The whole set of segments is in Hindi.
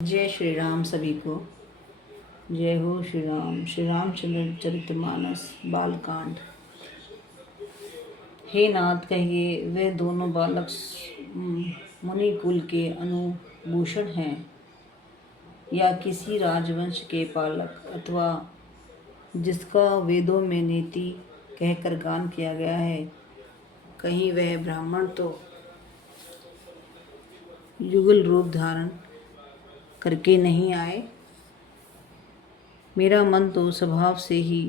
जय श्री राम सभी को। जय हो श्री राम। श्री रामचंद्र चरितमानस बालकांड। हे नाथ, कहिए वे दोनों बालक मुनि कुल के अनुभूषण हैं या किसी राजवंश के पालक, अथवा जिसका वेदों में नीति कहकर गान किया गया है। कहीं वह ब्राह्मण तो युगल रूप धारण करके नहीं आए। मेरा मन तो स्वभाव से ही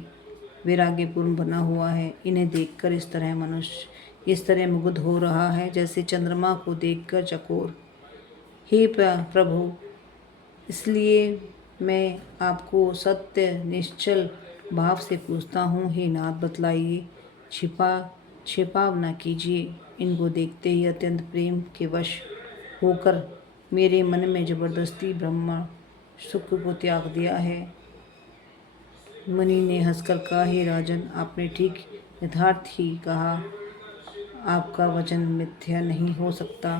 वैराग्यपूर्ण बना हुआ है। इन्हें देखकर इस तरह मनुष्य इस तरह मुग्ध हो रहा है जैसे चंद्रमा को देखकर चकोर। हे प्रभु, इसलिए मैं आपको सत्य निश्चल भाव से पूछता हूँ। हे नाथ, बतलाइए, छिपाव न कीजिए। इनको देखते ही अत्यंत प्रेम के वश होकर मेरे मन में जबरदस्ती ब्रह्म सुख को त्याग दिया है। मुनि ने हंसकर कहा, हे राजन, आपने ठीक यथार्थ ही कहा। आपका वचन मिथ्या नहीं हो सकता।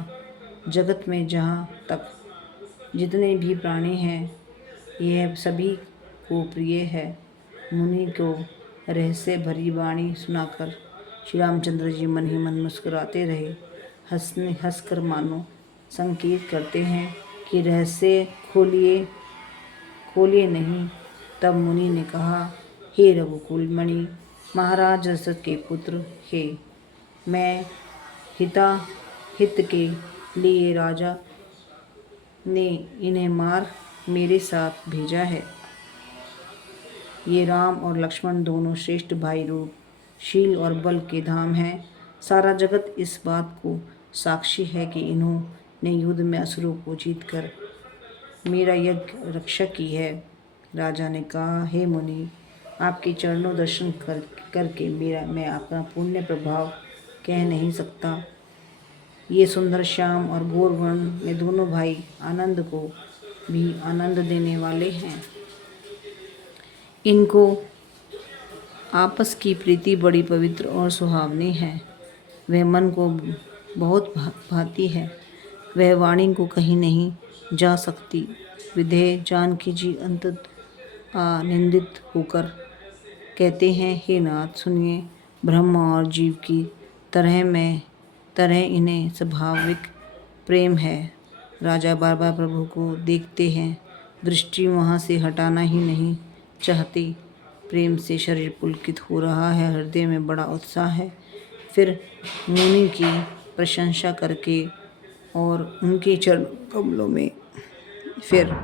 जगत में जहाँ तक जितने भी प्राणी हैं, यह सभी को प्रिय है। मुनि को रहस्य भरी वाणी सुनाकर श्री रामचंद्र जी मन ही मन मुस्कुराते रहे। हंसकर मानो संकेत करते हैं कि रहस्य खोलिए नहीं। तब मुनि ने कहा, हे रघुकुल मणि, महाराज दशरथ के पुत्र, हे, मैं हित के लिए राजा ने इन्हें मार मेरे साथ भेजा है। ये राम और लक्ष्मण दोनों श्रेष्ठ भाई रूप, शील और बल के धाम हैं। सारा जगत इस बात को साक्षी है कि इन्होंने युद्ध में असुरों को जीतकर मेरा यज्ञ रक्षा की है। राजा ने कहा, हे मुनि, आपके चरणों दर्शन करके मैं अपना पुण्य प्रभाव कह नहीं सकता। ये सुंदर श्याम और गौर वर्ण में दोनों भाई आनंद को भी आनंद देने वाले हैं। इनको आपस की प्रीति बड़ी पवित्र और सुहावनी है। वह मन को बहुत भाती है। वह वाणी को कहीं नहीं जा सकती। विधेय जानकी जी अंतत आनंदित होकर कहते हैं, हे नाथ, सुनिए, ब्रह्म और जीव की तरह इन्हें स्वाभाविक प्रेम है। राजा बार बार प्रभु को देखते हैं, दृष्टि वहाँ से हटाना ही नहीं चाहते। प्रेम से शरीर पुलकित हो रहा है, हृदय में बड़ा उत्साह है। फिर मुनि की प्रशंसा करके और उनके चरण कमलों में फिर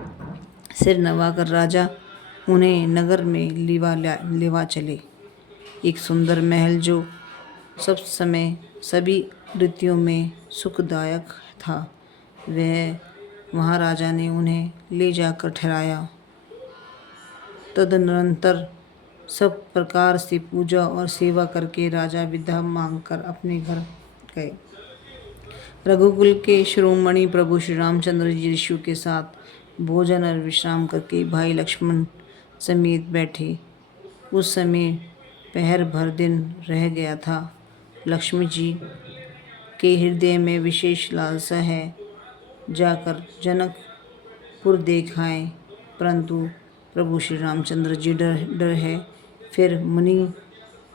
सिर नवाकर राजा उन्हें नगर में लिवा चले। एक सुंदर महल जो सब समय सभी ऋतुओं में सुखदायक था, वहाँ राजा ने उन्हें ले जाकर ठहराया। तदनंतर सब प्रकार से पूजा और सेवा करके राजा विदा मांगकर अपने घर गए। रघुकुल के शिरोमणि प्रभु श्री रामचंद्र जी ऋषियों के साथ भोजन और विश्राम करके भाई लक्ष्मण समेत बैठे। उस समय पहर भर दिन रह गया था। लक्ष्मी जी के हृदय में विशेष लालसा है जाकर जनकपुर देख आए, परंतु प्रभु श्री रामचंद्र जी डर है। फिर मुनि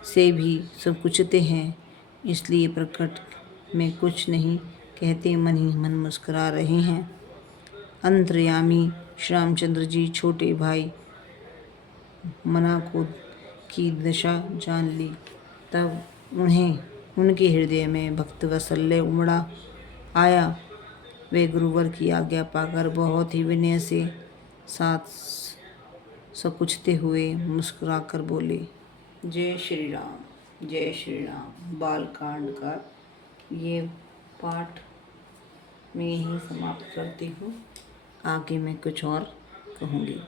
से भी सब पूछते हैं, इसलिए प्रकट में कुछ नहीं कहते, मन ही मन मुस्कुरा रहे हैं। अंतर्यामी श्री रामचंद्र जी छोटे भाई मना की दशा जान ली। तब उनके हृदय में भक्त वात्सल्य उमड़ा आया। वे गुरुवर की आज्ञा पाकर बहुत ही विनय से साथ सकुचते हुए मुस्कुराकर बोले, जय श्री राम। जय श्री राम। बालकांड का ये पाठ मैं यहीं समाप्त करती हूँ। आगे मैं कुछ और कहूँगी।